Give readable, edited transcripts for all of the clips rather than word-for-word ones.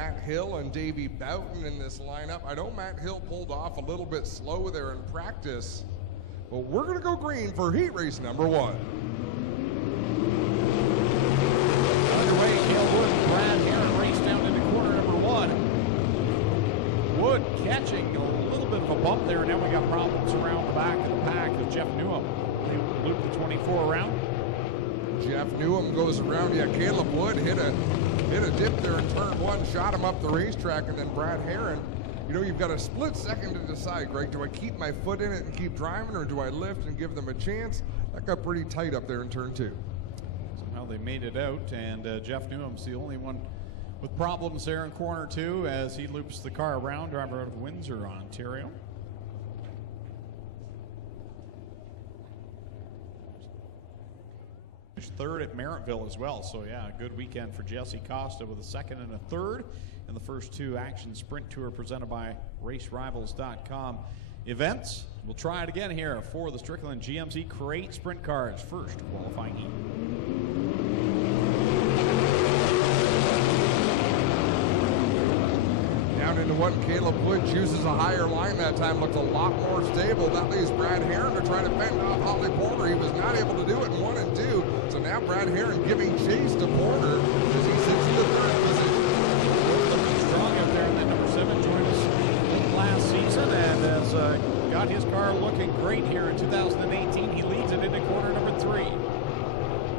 Matt Hill and Davey Boughton in this lineup. I know Matt Hill pulled off a little bit slow there in practice, but we're going to go green for heat race number 1. Underway, Cale Wood and Brad Heron race down into corner number 1. Wood catching a little bit of a bump there, and now we got problems around the back of the pack as Jeff Newham looped the 24 around. Jeff Newham goes around. Yeah, Caleb Wood hit a dip there in turn 1, shot him up the racetrack, and then Brad Heron. You know, you've got a split second to decide, Greg. Do I keep my foot in it and keep driving, or do I lift and give them a chance? That got pretty tight up there in turn 2. Somehow they made it out, and Jeff Newham's the only one with problems there in corner 2 as he loops the car around, driver out of Windsor, Ontario. Third at Merrittville as well, so yeah, a good weekend for Jesse Costa with a second and a third in the first 2 Action Sprint Tour presented by RaceRivals.com events. We'll try it again here for the Strickland GMC Crate Sprint Cars first qualifying heat. Down into 1, Caleb Wood chooses a higher line that time, looked a lot more stable. That leaves Brad Heron to try to fend off Holly Porter. He was not able to do it in 1 and 2. So now Brad Heron giving chase to Porter as he sits in the 3rd position. Looking strong out there in that number 7, joined us last season and has got his car looking great here in 2018. He leads it into corner number 3.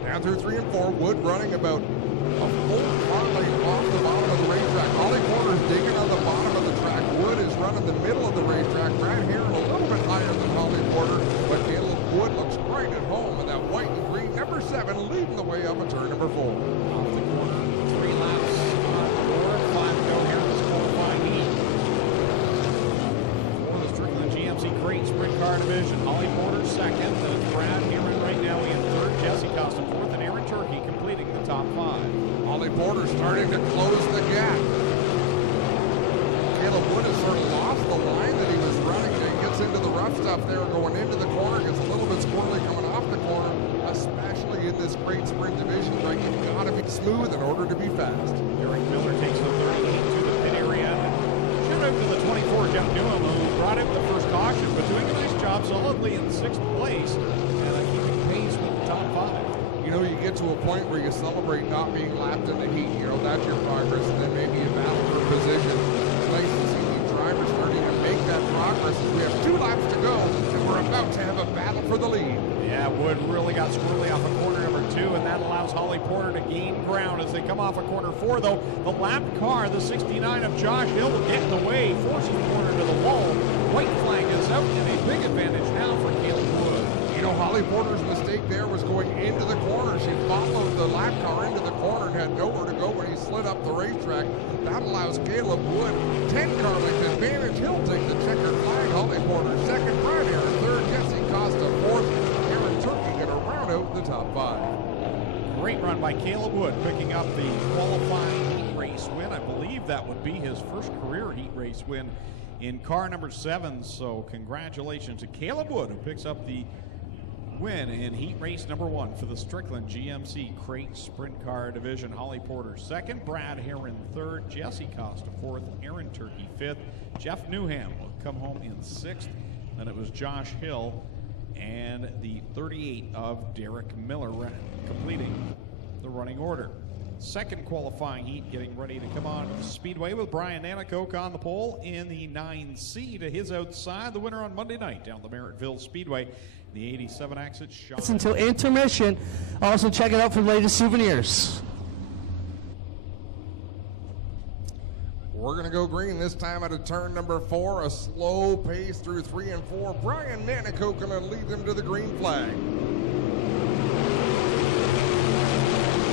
Down through 3 and 4, Wood running about a full car length off the bottom of the racetrack. Holly Porter's digging on the bottom of the track. Wood is running the middle of the racetrack. Brad Heron a little bit higher than Holly Porter, but Caleb Wood looks right at home in that white and green. Number 7 leading the way up at turn number 4. Off the corner, 3 laps on the board, 5 to go here in this qualifying heat. For the Strickland GMC Crate Sprint Car Division, Holly Porter second, Brad Heron right now in third, Jesse Costa fourth, and Aaron Turkey completing the top 5. Holly Porter starting to close the gap. Caleb Wood has sort of lost the line that he was running. He gets into the rough stuff there going into the corner, gets a little bit squirrely coming off the corner, especially in this Crate Sprint division. Right, you've got to be smooth in order to be fast. Eric Miller takes the 38 to the pit area. Shout out to the 24, Jeff Newham, who brought in the first caution, but doing a nice job solidly in 6th place and keeping pace with the top 5. You know, you get to a point where you celebrate not being lapped in the heat. You know, that's your progress, and then maybe you battle for position. It's nice to see the drivers starting to make that progress as we have 2 laps to go, and we're about to have a battle for the lead. Yeah, Wood really got squirrely off of corner number 2, and that allows Holly Porter to gain ground as they come off of corner 4, though. The lapped car, the 69 of Josh Hill, will get in the way, forces Porter to the wall. White flag is out, and a big advantage now for Caleb Wood. You know, Holly Porter's mistake there was going into the corner. She followed the lap car into the corner and had nowhere to go when he slid up the racetrack. That allows Caleb Wood 10 car length advantage. He'll take the checkered flag. Holly Porter second, Brad Heron third, Jesse Costa fourth, Aaron Turkey going to round out the top 5. Great run by Caleb Wood, picking up the qualifying heat race win. I believe that would be his first career heat race win in car number 7. So congratulations to Caleb Wood, who picks up the win in heat race number 1 for the Strickland GMC Crate Sprint Car Division. Holly Porter second, Brad Heron third, Jesse Costa fourth, Aaron Turkey fifth, Jeff Newham will come home in 6th. Then it was Josh Hill and the 38 of Derek Miller completing the running order. Second qualifying heat getting ready to come on the speedway with Brian Nanakoke on the pole in the 9C to his outside. The winner on Monday night down the Merrittville Speedway. The 87 exit shot. It's until intermission. Also check it out for the latest souvenirs. We're going to go green this time out of turn number 4. A slow pace through 3 and 4. Brian Nanakoke going to lead them to the green flag.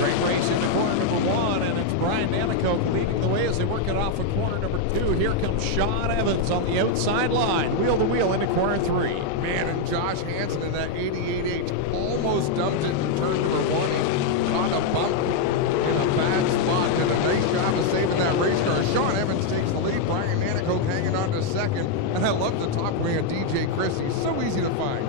Great race into corner number 1, and it's Brian Nanakoke leading the way as they work it off of corner number 2. Here comes Sean Evans on the outside line, wheel to wheel into corner 3. Man, and Josh Hansen in that 88H almost dumped it in turn number 1. He caught a bump in a bad spot. Did a nice job of saving that race car. Sean Evans takes the lead. Brian Nanakoke hanging on to second. And I love the top wing of DJ Chris. He's so easy to find.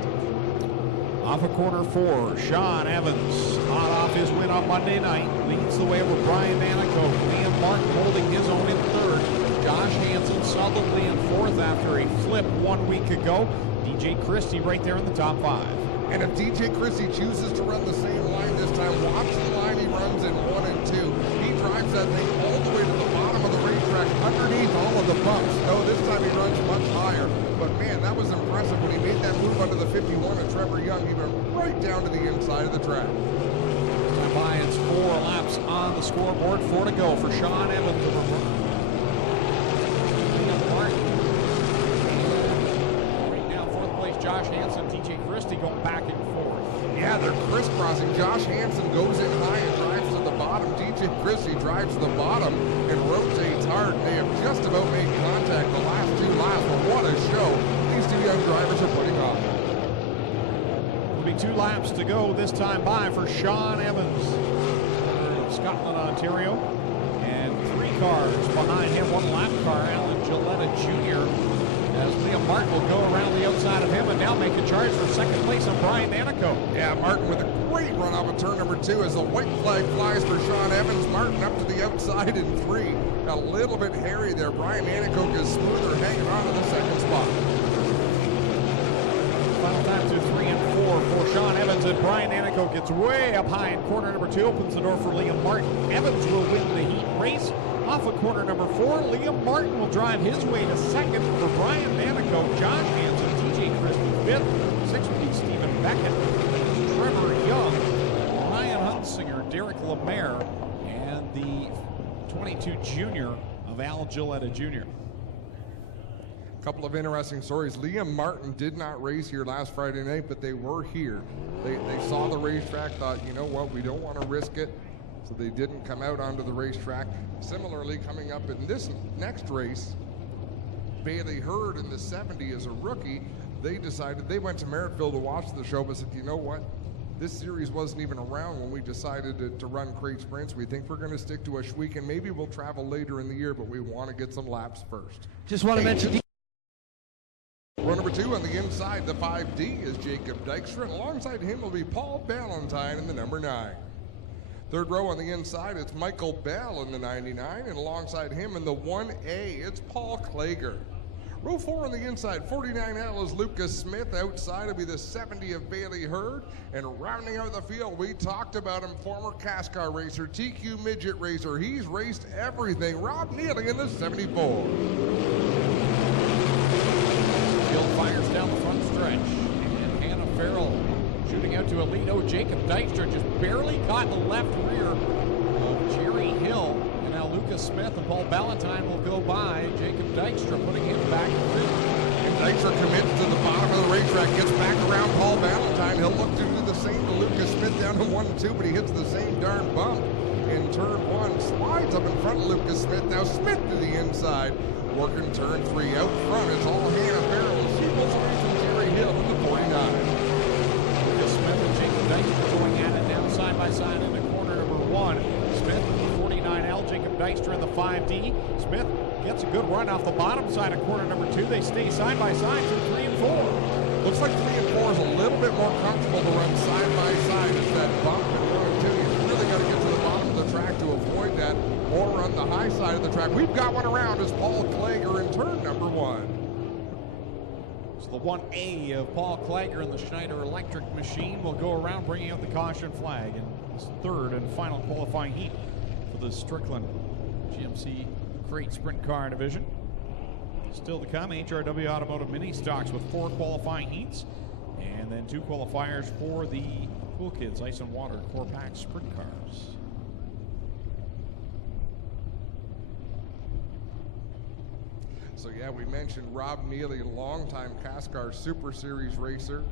Off of corner 4, Sean Evans, hot off his win on Monday night, leads the way with Brian Nanakoke, Liam Liam Martin holding his own in third. Josh Hansen solidly in fourth after a flip 1 week ago. DJ Christie right there in the top 5. And if DJ Christie chooses to run the same line this time, watch the line he runs in 1 and 2. He drives that thing all the way to the bottom of the racetrack, underneath all of the bumps. No, this time he runs much higher. But man, that was impressive when he made that move under the 51 and Trevor Young. He went right down to the inside of the track. Time by, it's 4 laps on the scoreboard, 4 to go for Sean Evans. Right now, fourth place, Josh Hansen, TJ Christie going back and forth. Yeah, they're crisscrossing. Josh Hansen goes in high and drives to the bottom. DJ Christie drives to the bottom and rotates hard. They have just about made contact the last 2 laps, but what a show these 2 young drivers are putting on. It'll be 2 laps to go this time by for Sean Evans of Scotland, Ontario. And 3 cars behind him, 1 lap car, Alan Gilletta Jr. As Liam Martin will go around the outside of him and now make a charge for second place on Brian Nanico. Yeah, Martin with a great run off of turn number 2 as the white flag flies for Sean Evans. Martin up to the outside in 3. A little bit hairy there. Brian Nanico is smoother, hanging on to the second spot. Final time to 3 and 4 for Sean Evans, and Brian Nanico gets way up high in corner number 2, opens the door for Liam Martin. Evans will win the heat race. Off of corner number 4, Liam Martin will drive his way to second for Brian Nanico, Josh Hansen, TJ Christie 5th, 6th will be Stephen Beckett, Trevor Young, Ryan Hunsinger, Derek Lemaire, and the 22 junior of Al Gilletta Jr. Couple of interesting stories. Liam Martin did not race here last Friday night, but they were here. They saw the racetrack, thought, you know what, we don't want to risk it, so they didn't come out onto the racetrack. Similarly, coming up in this next race, Bailey Hurd in the 70 as a rookie, they decided, they went to Merrittville to watch the show, but said, you know what, this series wasn't even around when we decided to run crate sprints. We think we're going to stick to a Schweik, and maybe we'll travel later in the year, but we want to get some laps first. Just want to mention... Row number 2 on the inside, the 5D is Jacob Dykstra, and alongside him will be Paul Ballantyne in the number 9. Third row on the inside, it's Michael Bell in the 99, and alongside him in the 1A, it's Paul Klager. Row 4 on the inside, 49L is Lucas Smith. Outside will be the 70 of Bailey Hurd. And rounding out the field, we talked about him, former CASCAR racer, TQ midget racer. He's raced everything. Rob Neely in the 74. Field fires down the front stretch. And Hannah Farrell shooting out to Alito. Jacob Dykstra just barely caught the left rear of Jerry Hill. And now Lucas Smith and Paul Ballantyne will go by. Jacob Dykstra putting him back in rear. And Dykstra commits to the bottom of the racetrack, gets back around Paul Ballantyne. He'll look to do the same to Lucas Smith down to 1 and 2, but he hits the same darn bump in turn 1. Slides up in front of Lucas Smith. Now Smith to the inside. Working turn 3 out front. It's all Hannah Farrell. She pulls away from Jerry Hill in the 49. Lucas Smith and Jacob Dykstra going at it down side by side into corner number 1. Smith in the 49L, Jacob Dykstra in the 5D. Smith gets a good run off the bottom side of corner number 2. They stay side by side through 3 and 4. Looks like 3 and 4 is a little bit more comfortable to run side by side. It's that bump in 1 and 2. You've really got to get to the bottom of the track to avoid that, or run the high side of the track. We've got one around as Paul Klager in turn number 1. So the 1A of Paul Klager in the Schneider Electric machine will go around bringing out the caution flag in this third and final qualifying heat for the Strickland GMC Crate Sprint Car Division. Still to come, HRW Automotive Mini Stocks with 4 qualifying heats and then 2 qualifiers for the Cool Kids Ice and Water Core Pack Sprint Cars. So yeah, we mentioned Rob Neely, longtime CASCAR Super Series racer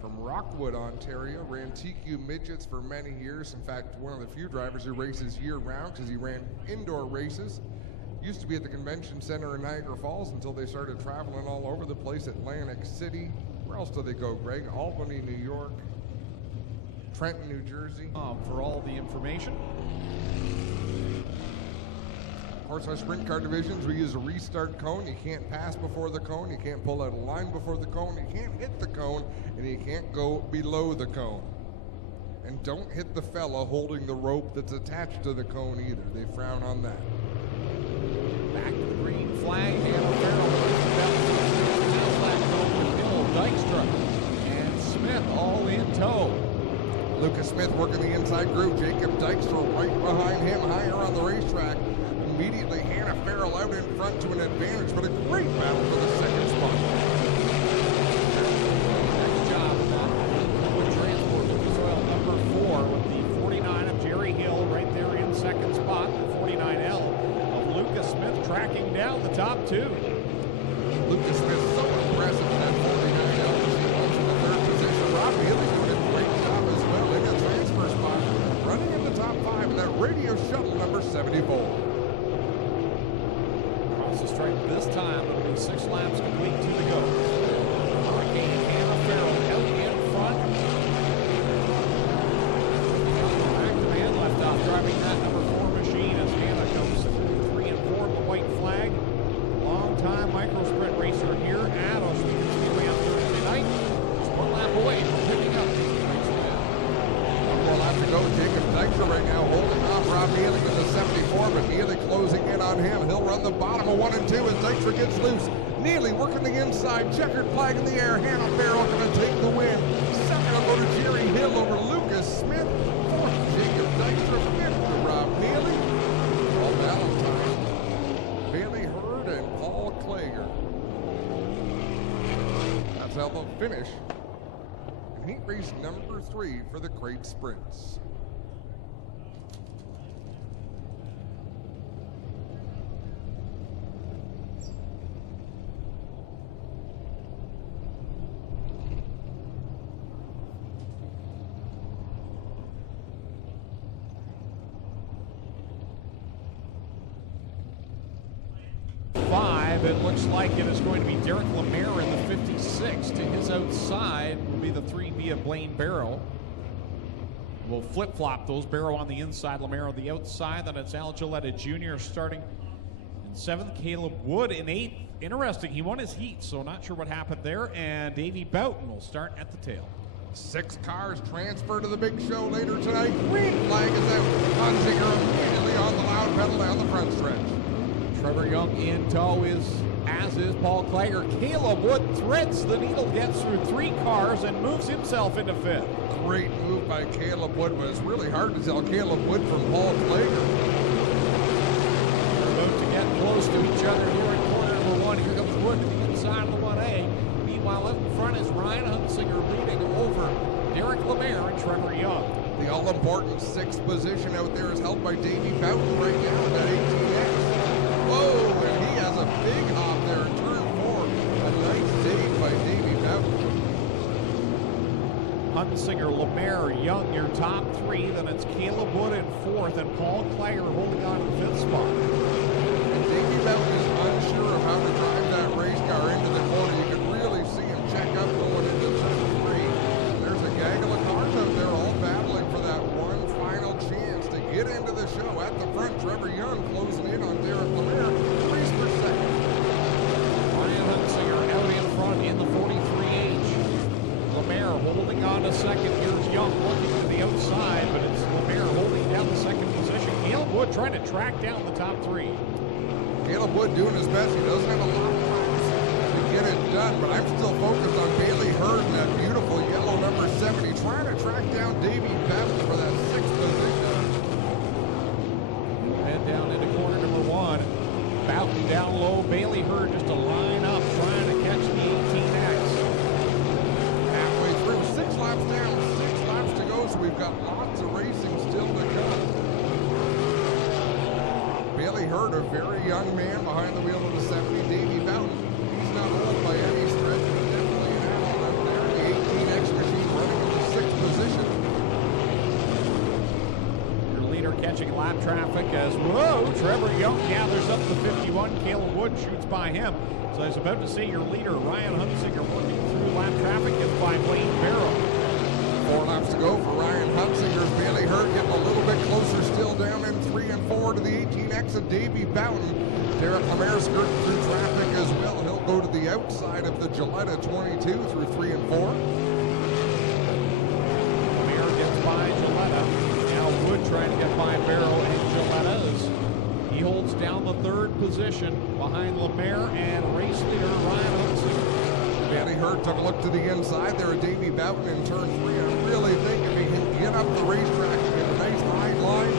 from Rockwood, Ontario. Ran TQ midgets for many years. In fact, one of the few drivers who races year-round because he ran indoor races. Used to be at the convention center in Niagara Falls until they started traveling all over the place. Atlantic City. Where else do they go, Greg? Albany, New York. Trenton, New Jersey. For all the information. Of course, our sprint car divisions, we use a restart cone. You can't pass before the cone. You can't pull out a line before the cone. You can't hit the cone, and you can't go below the cone. And don't hit the fella holding the rope that's attached to the cone either. They frown on that. Back to the green flag. Hannah Farrell Dykstra and Smith all in tow. Lucas Smith working the inside groove. Jacob Dykstra right behind him, higher on the racetrack. Immediately Hannah Farrell out in front to an advantage, but a great battle for the second spot. Nice job of that. Wood Transport Lucas Oil number 4 with the 49 of Jerry Hill right there in second spot. The 49L of Lucas Smith tracking down the top 2. Lucas Smith so impressive in that 49L. She was in the third position. Rob Healy doing a great job as well in the transfer spot, running in the top 5 in that radio shuttle number 74. Across the stripe this time, it'll be 6 laps complete to the go. Hurricane Hannah Farrell out in front. Back to man left off driving that number 4 machine as Hannah comes 3 and 4 the white flag. Long-time micro sprint racer here at Oswego Speedway on Thursday night. Just 1 lap away from picking up the race win. 1 more lap to go. Jacob Dykstra right now holding off Rob Neely with the 74, but Neely closing in on him. He'll run the bottom of 1 and 2 as Dykstra gets loose. Neely working the inside, checkered flag in the air. Hannah Farrell going to take the win. Second will go to Jerry Hill over Lucas Smith. Fourth, Jacob Dykstra. Fifth to Rob Neely. Paul Valentine, Bailey Hurd, and Paul Klager. That's how they'll finish in heat race number 3 for the crate sprints. It looks like it is going to be Derek Lemaire in the 56. To his outside will be the 3B of Blaine Barrow. We'll flip-flop those. Barrow on the inside, Lemaire on the outside. Then it's Al Gilletta Jr. starting in 7th. Caleb Wood in 8th. Interesting, he won his heat, so not sure what happened there. And Davey Boughton will start at the tail. 6 cars transfer to the big show later tonight. Green flag is out. Hunzinger immediately on the loud pedal down the front stretch. Trevor Young in tow as is Paul Klager. Caleb Wood threads the needle, gets through 3 cars, and moves himself into 5th. Great move by Caleb Wood, but it's really hard to tell Caleb Wood from Paul Klager. They're about to get close to each other here in corner number 1. Here comes Wood to the inside of the 1A. Meanwhile, up in front is Ryan Hunsinger leading over Derek Lemaire and Trevor Young. The all-important 6th position out there is held by Davey Boughton right now in that 18X. Whoa, and he has a big hop there in turn 4. A nice save by Davey Boughton. Hunsinger, Lemaire, Young, your top 3. Then it's Caleb Wood in 4th and Paul Klager holding on to the 5th spot. And Davey Boughton is unsure of how to drive that race car into the corner. You can really see him check up going into turn 3. There's a gaggle of cars out there all battling for that one final chance to get into the show. At the front, Trevor Young closing in on Derek Lemaire. 3 for second. Ryan Hunsinger out in front in the 43H. Lemaire holding on to second. Here's Young looking to the outside, but it's Lemaire holding down the second position. Caleb Wood trying to track down the top 3. Caleb Wood doing his best. He doesn't have a lot of time to get it done, but I'm still focused on Bailey Hurd in that beautiful yellow number 70, trying to track down Davey Boughton for that 6th position. Head down into corner number 1. Boughton down low. Bailey Hurd just a line up trying to catch the 18X. Halfway through, 6 laps down, 6 laps to go, so we've got lots of racing still to come. Bailey Hurd, a very young man behind the wheel of the 70. Davey Boughton, he's not old by any stretch, but definitely an athlete out there. The 18X machine running in the 6th position. Your leader catching lap traffic as, whoa, Trevor Young gathers up the 51. Caleb Wood shoots by him. So I was about to say your leader, Ryan Hunsinger, working through lap traffic, gets by Blaine Barrow. 4 laps to go for Ryan Hunsinger's Bailey Hurd getting a little bit closer still down in 3 and 4 to the 18X of Davey Boughton. Derek Lemaire skirting through traffic as well. He'll go to the outside of the Gilletta 22 through 3 and 4. Lemaire gets by Gilletta. Now Wood trying to get by Barrow and Gilletta as he holds down the third position behind Lemaire and race leader Ryan Hudson. Bailey Hurd took a look to the inside there at Davey Boughton in turn 3. I really think if he can get up the racetrack and get a nice wide line,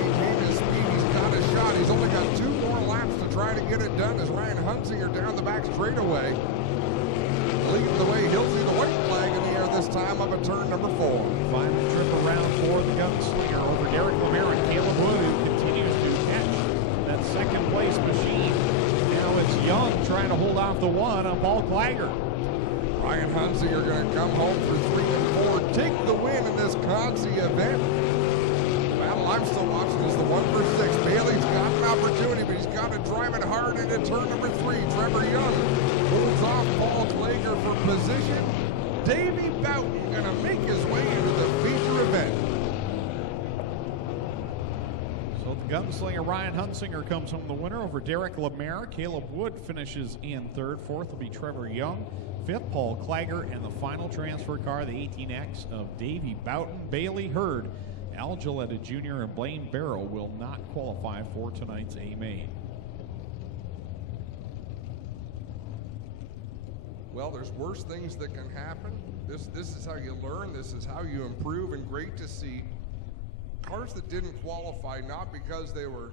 maintain his speed, he's got a shot. He's only got 2 more laps to try to get it done as Ryan Hunsinger down the back straightaway. Leading the way, he'll see the white flag in the air this time up at turn number 4. Final trip around for the gunslinger over Derek Lemaire and Caleb Wood, who continues to catch that second place machine. Now it's Young trying to hold off the one on Paul Clager. Ryan Hunsinger going to come home for 3 and 4, take the win in this Consi event. The battle I'm still watching is the 1 for 6. Bailey's got an opportunity, but he's got to drive it hard into turn number 3. Trevor Young holds off Paul Clager for position. Davey Boughton going to make his way into the feature event. So the gunslinger Ryan Hunsinger comes home the winner over Derek Lemaire. Caleb Wood finishes in third. Fourth will be Trevor Young. Fifth, Paul Clager. And the final transfer car, the 18X of Davey Boughton. Bailey Hurd, Al Gilletta Jr. and Blaine Barrow will not qualify for tonight's A-Main. Well, there's worse things that can happen. This is how you learn. This is how you improve. And great to see cars that didn't qualify, not because they were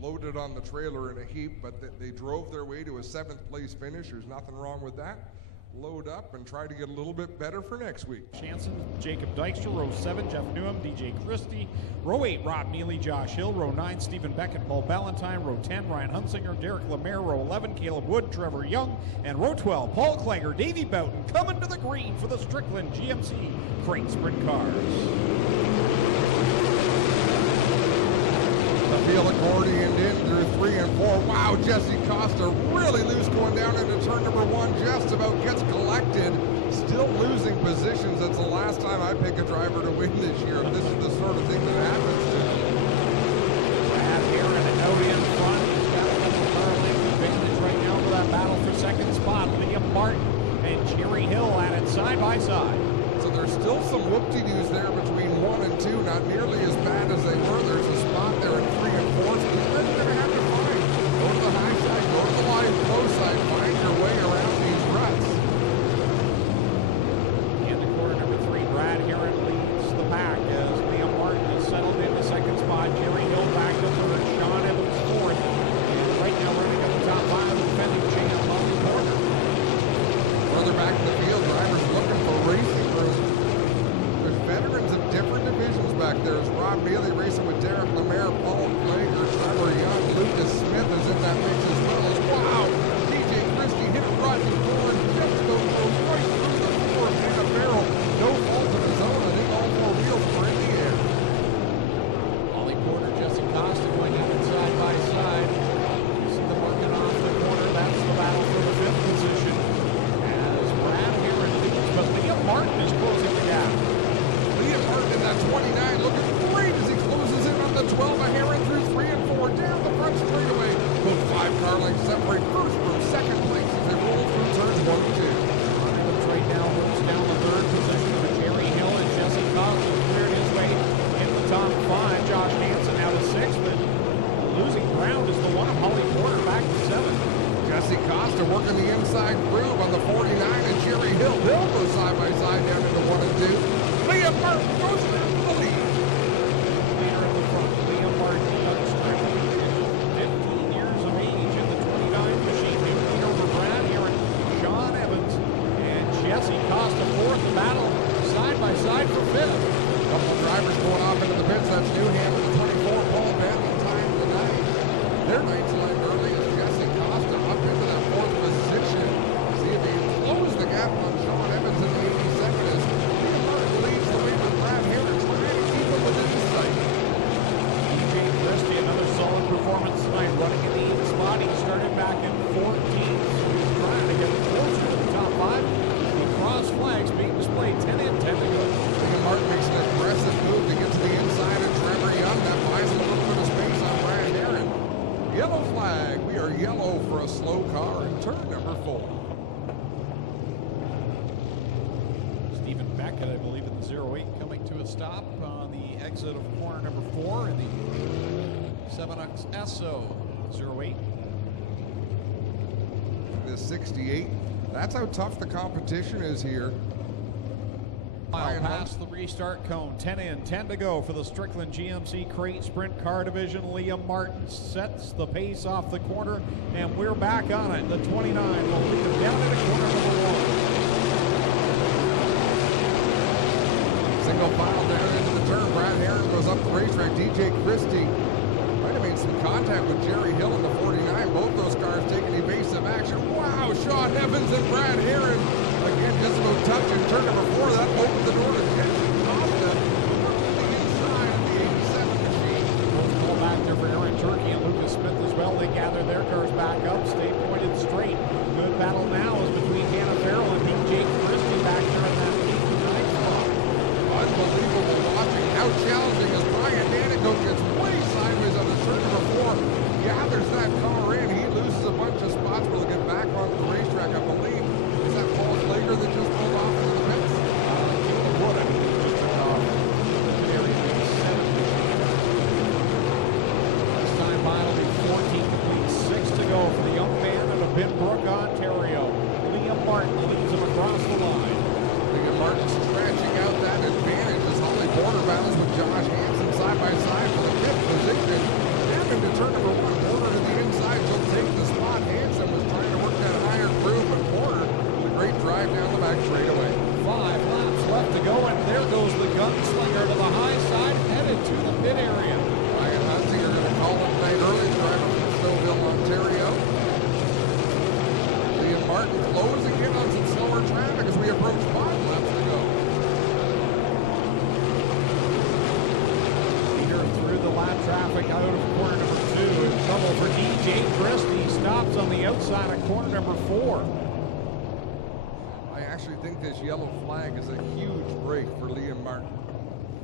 loaded on the trailer in a heap, but that they drove their way to a 7th place finish. There's nothing wrong with that. Load up and try to get a little bit better for next week. Chanson, Jacob Dykstra, row 7, Jeff Newham, DJ Christie, row 8, Rob Neely, Josh Hill, row 9, Stephen Beckett, Paul Ballantyne, row 10, Ryan Hunsinger, Derek Lemaire, row 11, Caleb Wood, Trevor Young, and row 12, Paul Clager, Davey Boughton coming to the green for the Strickland GMC Crate Sprint cars. The field accordioned in through 3 and 4. Wow, Jesse Costa really loose going down into turn number 1. Just about gets collected. Still losing positions. That's the last time I pick a driver to win this year. This is the sort of thing that happens to him. Brad Aaron out in front. He's got a couple early advantage right now for that battle for second spot. Liam Martin and Jerry Hill at it side by side. So there's still some whoop-de-doos there between 1 and 2. Not nearly as bad as they were. There's a spot there in 3 and 4. So you're going to have to find. Go to the high side, go to the line, low side, find your way around these ruts. Into quarter number 3, Brad Aaron leads the pack as Liam Martin is settled into second spot. Jerry Hill back to third. Sean Evans fourth. And right now running at the top 5 of the defending champ on the corner. Further back in the field, drivers looking for racing room. There's veterans of different divisions back there. There's Rob Neely racing with Derek Lemaire, Paul Clager, Trevor Young, Lucas Smith is in that mix as well. Wow! DJ Christie hit a run forward, just goes right through the floor in a barrel. No fault of his own. I think all 4 wheels were in the air. Ollie Porter, Jesse Costa going at it side by side. You see them working off the corner. That's the battle for the 5th position. As Brad Aaron leads, but Liam Martin is closing the gap. Liam Martin in that 29 looking great as he closes in on the 12. A Heron through 3 and 4 down the front straightaway. Both 5 car lengths separate first from second place as they roll through turns 1 and 2. Evans right now moves down the 3rd position, but Jerry Hill and Jesse Costa cleared his way in the top 5. Josh Hansen out of 6th, but losing ground is the one of Holly Porter back to 7th. Jesse Costa working the inside groove on the 49 and Jerry Hill. They'll go side by side down into 1 and 2. Liam Martin goes through the lead. Leader in the front, Liam Martin, Doug Strickland, 15 years of age in the 29 machine. Leading over Brad Aaron, Sean Evans, and Jesse Costa fourth. The battle side by side for 5th. Couple of drivers going off into the pits. That's Newham with the 24. Paul Valentine the 9. Their 9's line early as Jesse Costa up into that 4th position. See if he can close the gap on Sean Evans in the 82nd as Liam Martin leads the way with Brad Aaron trying to keep him within his sight. DJ Christie, another solid performance tonight, running in the 8th spot. He started back in 14th, so he's trying to get closer to the top 5. The cross flags being displayed 10 in, 10 to go. Liam Martin makes an aggressive move to get to the inside of Trevor Young. That buys him a little bit of space on Brad Aaron. Yellow flag. We are yellow for a slow car in turn number 4. Stephen Beckett, I believe, in the 08 coming to a stop on the exit of corner number 4 in the 7X SO 08. The 68. That's how tough the competition is here. Mile past the restart cone. 10 in, 10 to go for the Strickland GMC Crate Sprint Car Division. Liam Martin sets the pace off the corner, and we're back on it. The 29 will lead him down into corner number 1. Single file down into the turn. Brad Heron goes up the racetrack. DJ Christie might have made some contact with Jerry Hill in the 49. Both those cars taking evasive action. Wow, Sean Evans and Brad Heron. Again, just about touching turn number 4. That opened the door to Jensen Costa. To the inside of the 87 machine. Close call back there for Aaron Turkey and Lucas Smith as well. They gather their cars back up, stay pointed straight. Good battle now is between Hannah Farrell and DJ Christie back there in that 8th spot. Unbelievable watching. How challenging is Brian Danico gets way sideways on the turn number 4. Gathers that car in. He loses a bunch of spots. We'll get back onto the racetrack, I believe. Is that Paul Slager that just pulled off into the pits? Wood, I think, just took off the area of 7. This time mile will be 14 complete, 6 to go for the young man out of Binbrook, Ontario. Liam Martin leads him across the line. Liam Martin stretching out that advantage as Holly Porter battles with Josh Hansen side by side for the 5th position. Down into turn number 1, Porter to the inside. She'll take the spot. Hansen was trying to work that higher groove, but Porter great drive down the back straightaway. 5 laps left to go, and there goes the gunslinger to the high side, headed to the pit area. Ryan Hunsinger going to call him tonight early, driver from Stouffville, Ontario. Liam Martin closing in on some slower traffic as we approach 5 laps to go. Peter through the lap traffic out of corner number 2. In trouble for DJ Christie. Stops on the outside of corner number 4. I actually think this yellow flag is a huge break for Liam Martin.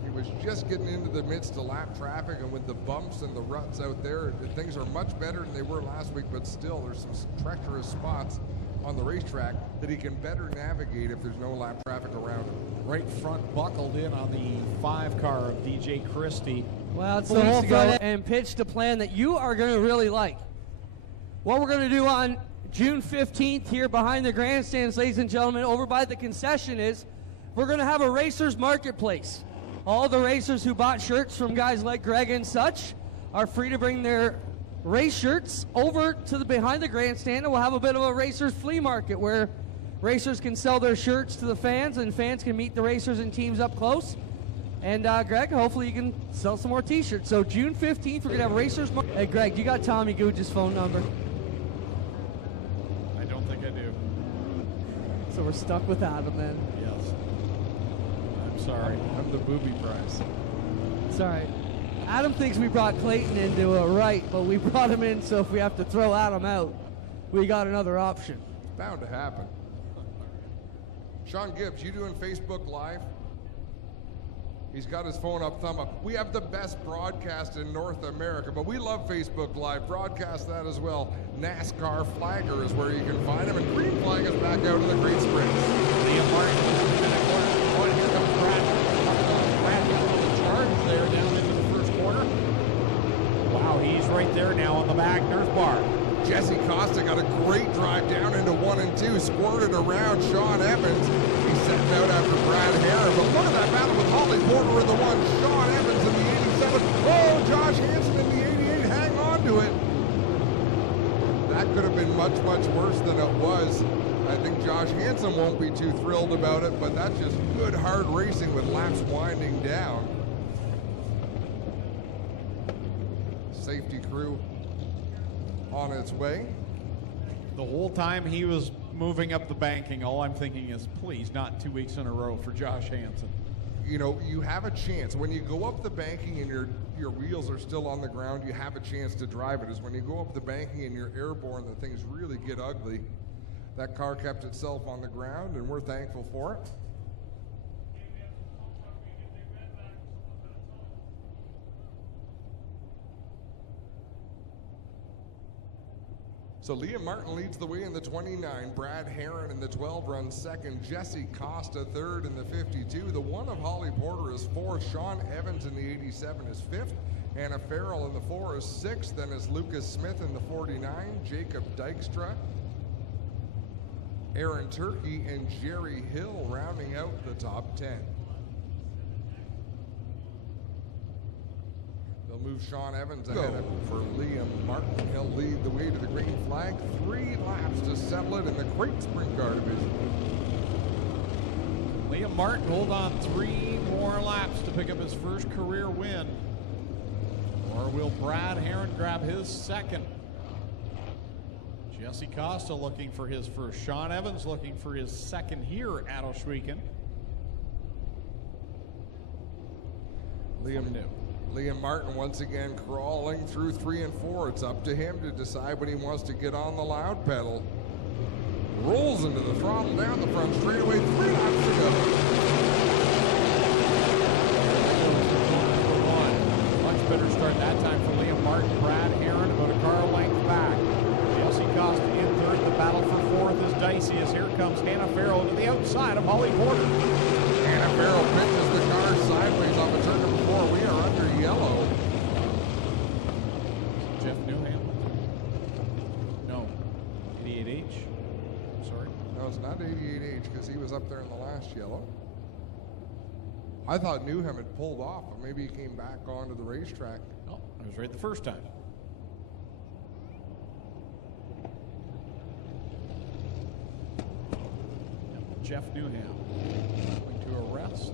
He was just getting into the midst of lap traffic, and with the bumps and the ruts out there, things are much better than they were last week, but still there's some treacherous spots on the racetrack that he can better navigate if there's no lap traffic around him. Right front buckled in on the 5 car of DJ Christie. Well, it's the whole front and pitched a plan that you are going to really like. What we're going to do on June 15th here behind the grandstands, ladies and gentlemen, over by the concession is we're going to have a racers marketplace. All the racers who bought shirts from guys like Greg and such are free to bring their race shirts over to the behind the grandstand, and we'll have a bit of a racers flea market where racers can sell their shirts to the fans and fans can meet the racers and teams up close. And Greg, hopefully you can sell some more t-shirts. So June 15th, we're going to have racers market. Hey Greg, you got Tommy Gooch's phone number? I do. So we're stuck with Adam then. Yes. I'm sorry. I'm the booby prize. It's all right. Adam thinks we brought Clayton into a right, but we brought him in so if we have to throw Adam out, we got another option. It's bound to happen. Sean Gibbs, you doing Facebook Live? He's got his phone up, thumb up. We have the best broadcast in North America, but we love Facebook Live. Broadcast that as well. NASCAR Flagger is where you can find him, and Green Flag is back out of the Great Sprints. Liam Martin in the corner. Here comes Brad. Brad on the charge there down into the first corner. Wow, he's right there now on the back North bar. Jesse Costa got a great drive down into 1 and 2, squirted around Sean Evans. He's setting out after Brad Heron, but look at that battle with Holly Porter in the 1, Sean Evans in the 87. Oh, Josh Hansen in the 88, hang on to it. That could have been much, much worse than it was. I think Josh Hansen won't be too thrilled about it, but that's just good, hard racing with laps winding down. Safety crew on its way. The whole time he was moving up the banking, all I'm thinking is, please, not 2 weeks in a row for Josh Hansen. You know, you have a chance. When you go up the banking and your wheels are still on the ground, you have a chance to drive it. Is when you go up the banking and you're airborne that things really get ugly. That car kept itself on the ground, and we're thankful for it. So Liam Martin leads the way in the 29. Brad Herron in the 12 runs second. Jesse Costa third in the 52. The 1 of Holly Porter is fourth. Sean Evans in the 87 is fifth. Anna Farrell in the 4 is sixth. Then is Lucas Smith in the 49. Jacob Dykstra, Aaron Turkey, and Jerry Hill rounding out the top 10. They'll move Sean Evans ahead of for Liam Martin. He'll lead the way to the green flag. 3 laps to settle it in the crate sprint car division. Liam Martin hold on 3 more laps to pick up his first career win. Or will Brad Herron grab his second? Jesse Costa looking for his first. Sean Evans looking for his second here at Ohsweken. Liam Martin once again crawling through 3 and 4. It's up to him to decide when he wants to get on the loud pedal. Rolls into the throttle down the front straightaway. 3 laps to go. Much better start that time for Liam Martin. Brad Herron about a car length back. Jesse Costa in third. The battle for fourth is dicey as here comes Hannah Farrell to the outside of Holly Porter. Hannah Farrell pitches the car sideways on the turn number 4. We are under yellow. Jeff Newham? No. 88H? Sorry. No, it's not 88H because he was up there in the last yellow. I thought Newham had pulled off, but maybe he came back onto the racetrack. No, I was right the first time. Jeff Newham going to arrest.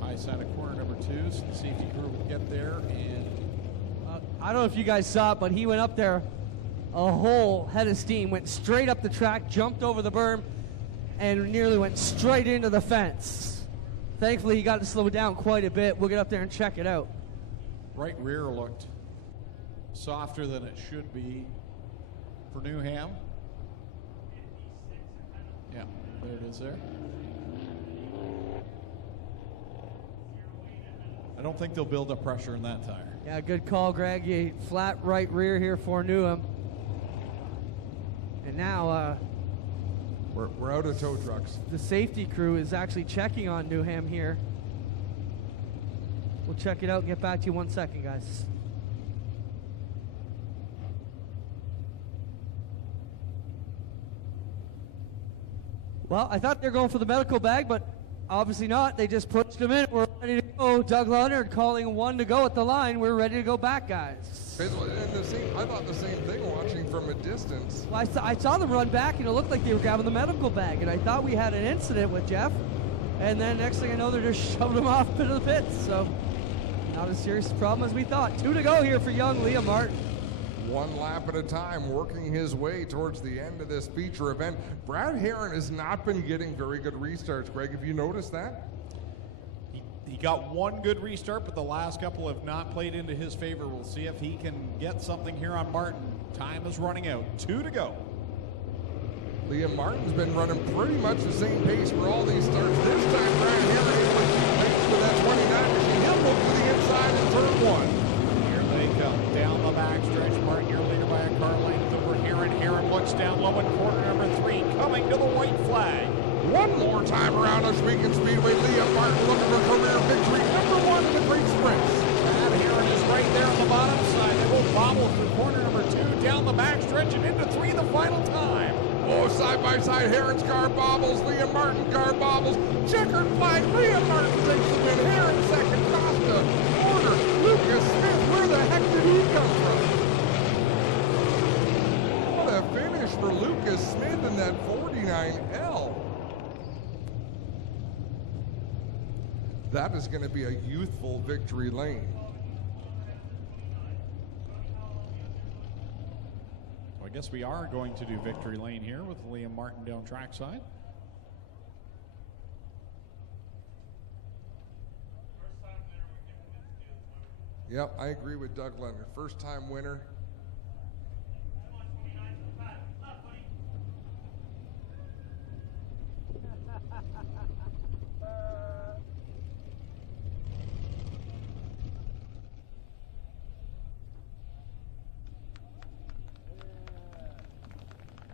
High side of corner number 2, so the safety crew will get there. And I don't know if you guys saw it, but he went up there a whole head of steam, went straight up the track, jumped over the berm, and nearly went straight into the fence. Thankfully, he got to slow down quite a bit. We'll get up there and check it out. right rear looked softer than it should be for Newham. Yeah, there it is there. I don't think they'll build up pressure in that tire. Yeah, good call, Greg. You flat right rear here for Newham. And now we're out of tow trucks. The safety crew is actually checking on Newham here. We'll check it out and get back to you 1 second, guys. Well, I thought they were going for the medical bag, but obviously not. They just pushed him in. We're ready to go. Doug Leonard calling one to go at the line. We're ready to go back, guys. I thought the same thing watching from a distance. Well, I saw them run back, and it looked like they were grabbing the medical bag, and I thought we had an incident with Jeff. And then next thing I know, they're just shoving him off into the pits. So not as serious a problem as we thought. 2 to go here for young Liam Martin. 1 lap at a time, working his way towards the end of this feature event. Brad Herron has not been getting very good restarts. Greg, have you noticed that? He got 1 good restart, but the last couple have not played into his favor. We'll see if he can get something here on Martin. Time is running out. 2 to go. Liam Martin's been running pretty much the same pace for all these starts. This time, Brad Herron able to keep pace with that 29 machine. He'll look to the inside in turn 1. They come down the backstretch. Martin, you're leader by a car length over Herron. Herron looks down low in corner number 3, coming to the white flag. 1 more time around Ohsweken Speedway. Liam Martin looking for career victory. Number 1 in the great sprints. Brad Herron is right there on the bottom side. They will bobble through corner number 2, down the backstretch and into 3 the final time. Oh, side by side, Herron's car bobbles. Liam Martin car bobbles. Checkered flag. Liam Martin takes the win. Herron second. Costa, Porter, Lucas Smith. Where the heck did he come from? What a finish for Lucas Smith in that 49L. That is going to be a youthful victory lane. So I guess we are going to do victory lane here with Liam Martin down trackside. Yep, I agree with Doug Leonard. First time winner.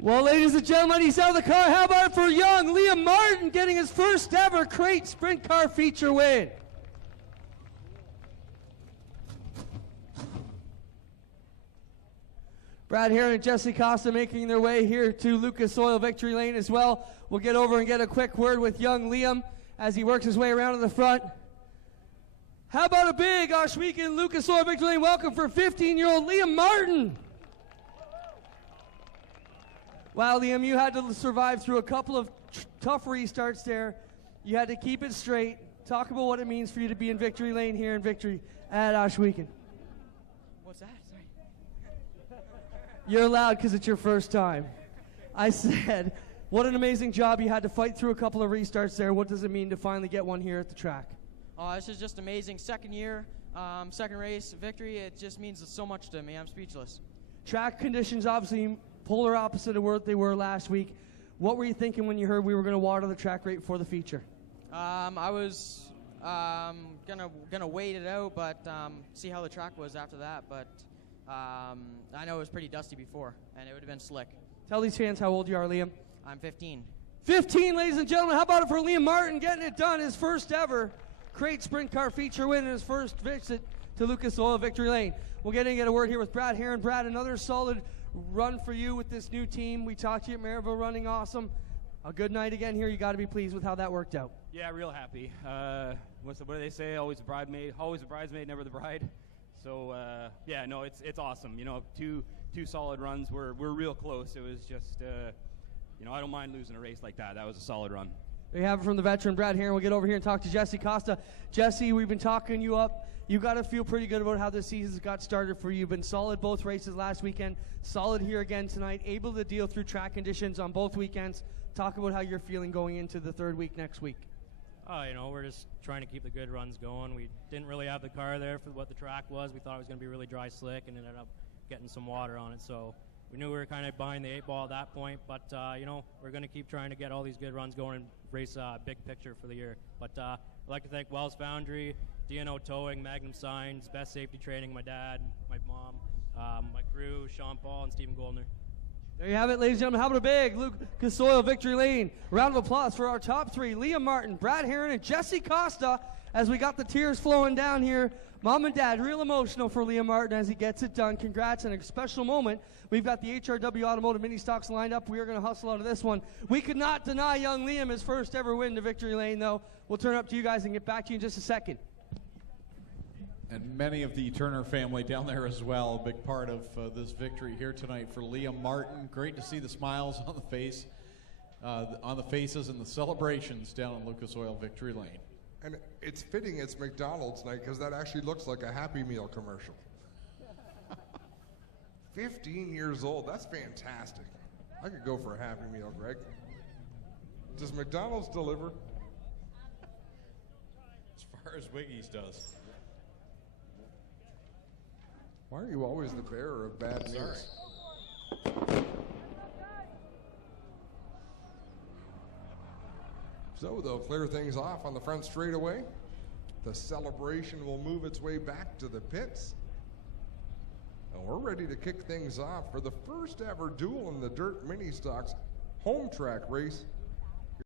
Well, ladies and gentlemen, he's out of the car. How about it for young Liam Martin getting his first ever crate sprint car feature win? Brad Heron and Jesse Costa making their way here to Lucas Oil Victory Lane as well. We'll get over and get a quick word with young Liam as he works his way around to the front. How about a big Oshweekend Lucas Oil Victory Lane welcome for 15-year-old Liam Martin? Wow, Liam, you had to survive through a couple of tough restarts there. You had to keep it straight. Talk about what it means for you to be in Victory Lane here in Victory at Oshweekend. What's that? Sorry. You're allowed because it's your first time. I said, what an amazing job. You had to fight through a couple of restarts there. What does it mean to finally get one here at the track? Oh, this is just amazing. Second year, second race, victory. It just means so much to me. I'm speechless. Track conditions obviously polar opposite of what they were last week. What were you thinking when you heard we were going to water the track right before the feature? I was gonna wait it out, but see how the track was after that. But I know it was pretty dusty before, and it would have been slick. Tell these fans how old you are, Liam. I'm 15. 15, ladies and gentlemen. How about it for Liam Martin getting it done? His first ever crate sprint car feature win in his first visit to Lucas Oil Victory Lane. We'll get a word here with Brad Heron. Brad, another solid run for you with this new team. We talked to you at Maryville, running awesome. A good night again here. You got to be pleased with how that worked out. Yeah, real happy. What do they say? Always a bridesmaid, never the bride. So yeah, no, it's awesome. You know, two solid runs. We're real close. It was just you know, I don't mind losing a race like that. That was a solid run. There you have it from the veteran Brad Heron. We'll get over here and talk to Jesse Costa. Jesse, we've been talking you up. You got to feel pretty good about how this season's got started for you. Been solid both races last weekend, solid here again tonight, able to deal through track conditions on both weekends. Talk about how you're feeling going into the third week next week. You know, we're just trying to keep the good runs going. We didn't really have the car there for what the track was. We thought it was going to be really dry slick and ended up getting some water on it. So we knew we were kind of behind the 8 ball at that point. But, you know, we're going to keep trying to get all these good runs going and race big picture for the year. But I'd like to thank Wells Foundry, DNO Towing, Magnum Signs, Best Safety Training, my dad, my mom, my crew, Sean Paul, and Stephen Goldner. There you have it, ladies and gentlemen. How about a big Lucas Oil Victory Lane round of applause for our top three, Liam Martin, Brad Heron, and Jesse Costa, as we got the tears flowing down here. Mom and Dad, real emotional for Liam Martin as he gets it done. Congrats, and a special moment. We've got the HRW Automotive Mini Stocks lined up. We are going to hustle out of this one. We could not deny young Liam his first ever win to Victory Lane, though. We'll turn it up to you guys and get back to you in just a second. And many of the Turner family down there as well. A big part of this victory here tonight for Liam Martin. Great to see the smiles on the faces and the celebrations down in Lucas Oil Victory Lane. And it's fitting it's McDonald's night because that actually looks like a Happy Meal commercial. 15 years old, that's fantastic. I could go for a Happy Meal, Greg. Does McDonald's deliver? As far as Wiggy's does. Why are you always the bearer of bad news? So they'll clear things off on the front straightaway. The celebration will move its way back to the pits. And we're ready to kick things off for the first ever duel in the Dirt Mini Stocks home track race